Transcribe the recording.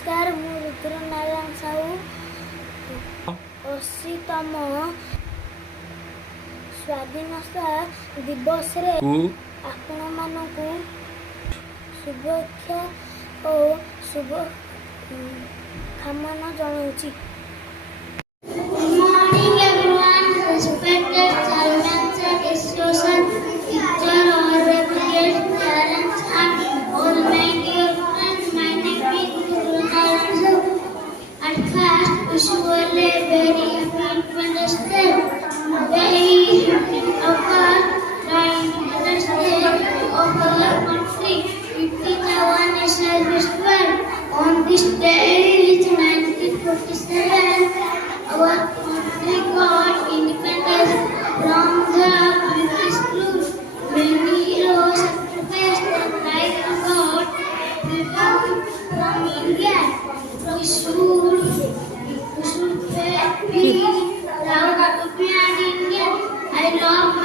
नमस्कार मु रुद्र नारायण साहू 80तम स्वाधीनता दिवस रे आपण मानकु शुभेच्छा और शुभ कामना जनाऊँगी। Good morning everyone, respected chairman, association, teacher, all reputed parents and all my dear friends. My name is Guru Naran Sahu. At first, wish you all a very happy Independence Day. Today our the Independence Day of our country. It is our national festival. On this day, 1947. Our country got independence from the British rule. Many heroes sacrificed their life to God freedom from India. We should be proud to be an Indian. I love